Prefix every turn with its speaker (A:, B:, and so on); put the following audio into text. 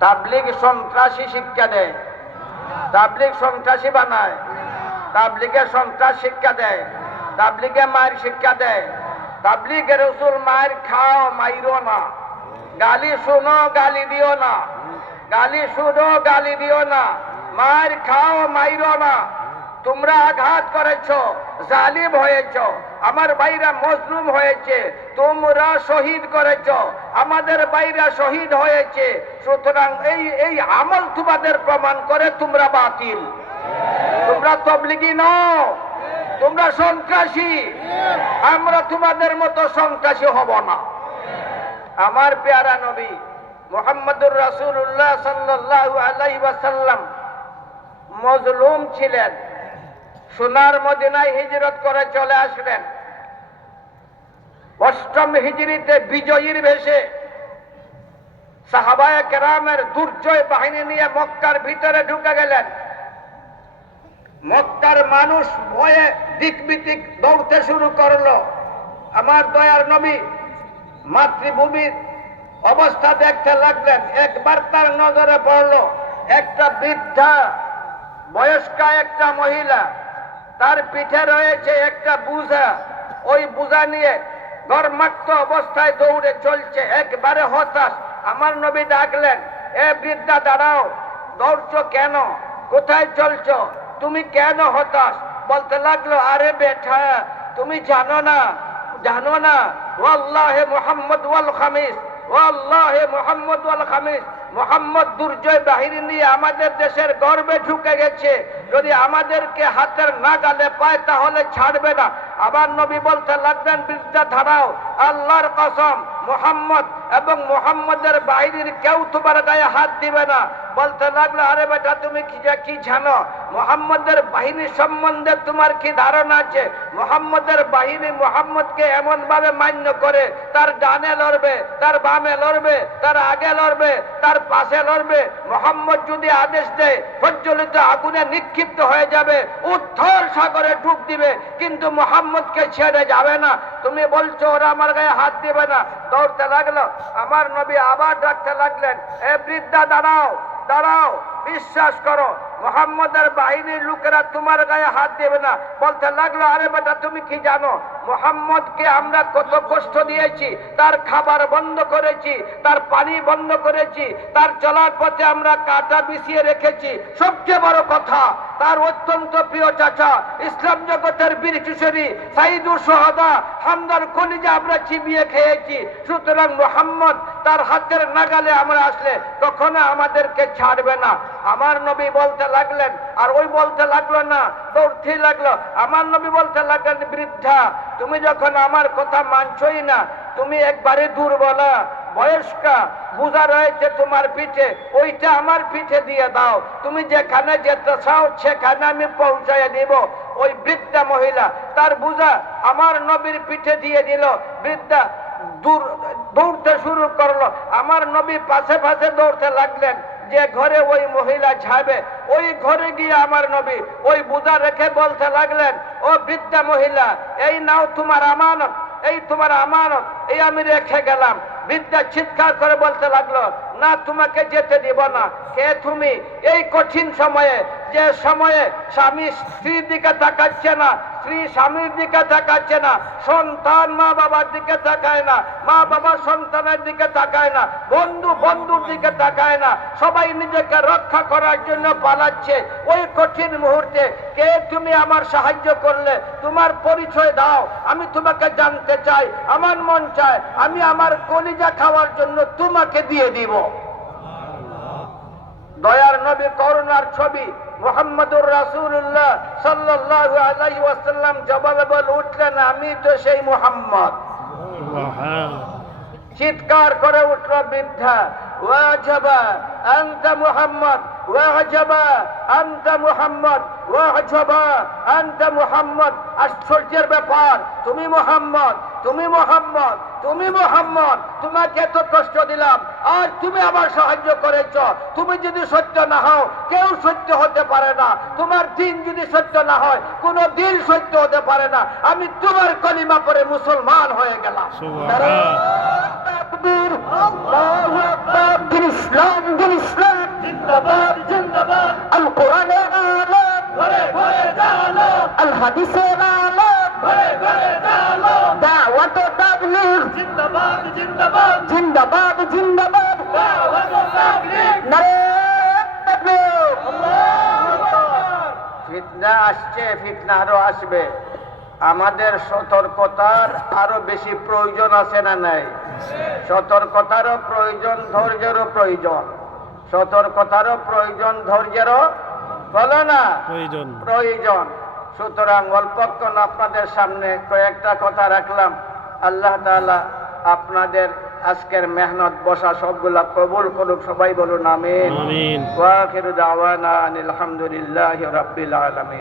A: তাবলিগি সন্ত্রাসী? শিক্ষা দেয়। তাবলিগ সন্ত্রাসী বানায়। তাবলিগে সন্ত্রাস শিক্ষা দেয়। তাবলিগে মায়ের শিক্ষা দেয়। তাবলিগে রসুল, মায়ের খাও, মাইরো না। গালি শুনো, গালি দিও না। গালি শুনো, গালি দিও না। মার খাও, মাইরো না। তোমরা আঘাত করেছ, জালিম হয়েছ। আমার বাইরা মজলুম হয়েছে। তোমরা শহীদ করেছ। আমাদের বাইরা শহীদ হয়েছে। সুতরাং এই এই আমল তোমাদের প্রমাণ করে তোমরা বাতিল। তোমরা তবলিগি নও। তোমরা সন্ত্রাসী। আমরা তোমাদের মতো সন্ত্রাসী হব না। আমার পেয়ারা নবী মোহাম্মদুর রাসূলুল্লাহ সাল্লাল্লাহু আলাইহি ওয়াসাল্লাম মজলুম ছিলেন। সোনার মদিনায় হিজরত করে চলে আসলেন। অষ্টম হিজরিতে বিজয়ীর বেশে সাহাবায়ে কেরামের দুর্জয় বাহিনী নিয়ে মক্কার ভিতরে ঢুকে গেলেন। মক্কার মানুষ ভয়ে দিক বিদিক দৌড়তে শুরু করল। আমার দয়ার নবী মাতৃভূমির অবস্থা দেখতে লাগলেন। একবার তার নজরে পড়ল, একটা বৃদ্ধা, বয়স্কা একটা মহিলা, তার পিঠে রয়েছে একটা বুঝা। ওই বুঝা নিয়ে গরমাক্ত অবস্থায় দৌড়ে চলছে। একবারে হতাশ, আমার নবী ডাকলেন, এ বৃদ্ধা, দাঁড়াও, দৌড়ছো কেন? কোথায় চলছ? তুমি কেন হতাশ? বলতে লাগল, আরে বেঠা তুমি জানো না জানো না? ওয়াল্লাহে মোহাম্মদ ওয়াল খামিস, ওয়াল্লাহে মোহাম্মদ ওয়াল খামিস। মোহাম্মদ দুর্জয় বাহিনী নিয়ে আমাদের দেশের গর্বে ঢুকে গেছে। যদি আমাদেরকে হাতের নাগালে পায় তাহলে ছাড়বে না। আবার নবী বলতে লাগবেন বিদ্যা ধারাও আল্লাহর কসম, মোহাম্মদ এবং মোহাম্মদের বাহিনীর কেউ তোমার গায়ে হাত দিবে না। বলতে লাগল, আরে বেটা, তুমি কি জানো? মোহাম্মদের বাহিনী সম্বন্ধে তোমার কি ধারণা আছে? মোহাম্মদের বাহিনী মোহাম্মদকে এমন ভাবে মান্য করে, তার ডানে লড়বে, তার বামে লড়বে, তার আগে লড়বে, তার পাশে লড়বে। মোহাম্মদ যদি আদেশ দেয়, প্রজ্বলিত আগুনে নিক্ষিপ্ত হয়ে যাবে উত্থর সাগরে ডুব দিবে। কিন্তু মোহাম্মদকে ছেড়ে যাবে না। তুমি বলছো, ওরা আমার গায়ে হাত দিবে না। দৌড়তে লাগল। আমার নবী আবার ডাকতে লাগলেন, এ বৃদ্ধা, দাঁড়াও দাঁড়াও। বিশ্বাস করো, মোহাম্মদের বাহিনীর লোকেরা তোমার গায়ে হাত দেবে না। বলতে লাগল, আরে বেটা, তুমি কি জানো? মোহাম্মদকে আমরা কত কষ্ট দিয়েছি, তার খাবার বন্ধ করেছি, তার পানি বন্ধ করেছি, তার চলার পথে আমরা কাটা বিছিয়ে রেখেছি। সবচেয়ে বড় কথা, তার অত্যন্ত প্রিয় চাচা, ইসলাম জগতের বীর কিশোরী, সাইদুর সোহাদা, হামদার কলিজা আমরা চিবিয়ে খেয়েছি। সুতরাং মোহাম্মদ, তার হাতের নাগালে আমরা আসলে কখনো আমাদেরকে ছাড়বে না। আমার নবী বলতে লাগলেন, আর ওই বলতে লাগল না দৌড়তে লাগল। আমার নবী বলতে লাগলেন, বৃদ্ধা, তুমি যখন আমার কথা মানছই না, তুমি একবারে দুর্বলা, বয়স্কা, বুঝা রয়েছে তোমার পিঠে, ওইটা আমার পিঠে দিয়ে দাও। তুমি যেখানে যেতে চাও, সেখানে আমি পৌঁছায় দিব। ওই বৃদ্ধা মহিলা, তার বুঝা আমার নবীর পিঠে দিয়ে দিল। বৃদ্ধা দূর, দৌড়তে শুরু করল। আমার নবী পাশে পাশে দৌড়তে লাগলেন। যে ঘরে ওই মহিলা যাবে ওই ঘরে গিয়ে আমার নবী ওই বুঝা রেখে বলতে লাগলেন, ও বৃদ্ধা মহিলা, এই নাও তোমার আমানত, এই তোমার আমানত, এই আমি রেখে গেলাম। বিদ্যা চিৎকার করে বলতে লাগল, না, তোমাকে যেতে দিব না। কে তুমি? এই কঠিন সময়ে, যে সময়ে স্বামী স্ত্রীর দিকে তাকাচ্ছে না স্ত্রী স্বামীর দিকে তাকাচ্ছে না সন্তান মা বাবার দিকে তাকায় না মা বাবা সন্তানের দিকে তাকায় না বন্ধু বন্ধুর দিকে তাকায় না সবাই নিজেকে রক্ষা করার জন্য পালাচ্ছে। ওই কঠিন মুহূর্তে কে তুমি আমার সাহায্য করলে? তোমার পরিচয় দাও আমি তোমাকে জানতে চাই আমার মন চায় আমি আমার কলিজা খাওয়ার জন্য তোমাকে দিয়ে দিব। দয়ার নবী করুণার ছবি মোহাম্মদুর রাসূলুল্লাহ সাল্লাল্লাহু আলাইহি ওয়াসাল্লাম জবাবে বলে উঠলেন আমি তো সেই মোহাম্মদ। চিৎকার করে উঠল বৃদ্ধা ওয়াজাবা আনতা মুহাম্মদ ওয়াজাবা আনতা মুহাম্মদ ওয়াজাবা আনতা মুহাম্মদ। আশ্চর্যের ব্যাপার তুমি মুহাম্মদ? তুমি মোহাম্মদ তুমি মোহাম্মদ তোমাকে এত কষ্ট দিলাম আর তুমি আমার সাহায্য করেছ তুমি যদি সত্য না হও কেউ সত্য হতে পারে না তোমার দিন যদি সত্য না হয় কোনো দিন সত্য হতে পারে না আমি তোমার কলিমা পরে মুসলমান হয়ে গেলাম ইসলাম ইসলাম জিন্দাবাদ জিন্দাবাদ আল কোরআনের আলোক ঘরে ঘরে জালো আল হাদিসের আলোক ঘরে ঘরে জালো দাওয়াত তাবলীগ জিন্দাবাদ জিন্দাবাদ। জিন্দাবাদ জিন্দাবাদ। দাওয়াত তাবলীগ নারে তাকবীর ফিতনা আসছে ফিতনা আরও আসবে। আমাদের সতর্কতার আরও বেশি প্রয়োজন আছে না নাই? সতর্কতারও প্রয়োজন ধৈর্যেরও প্রয়োজন। সতর্কতারও প্রয়োজন ধৈর্যেরও বলো না?
B: প্রয়োজন।
A: প্রয়োজন। সুতরাং অল্পক্ষণ আপনাদের সামনে কয়েকটা কথা রাখলাম। আল্লাহ তালা আপনাদের আজকের মেহনত বসা সবগুলা কবুল করুক সবাই বলুন আমিন। আলহামদুলিল্লাহ রাব্বিল আলামিন।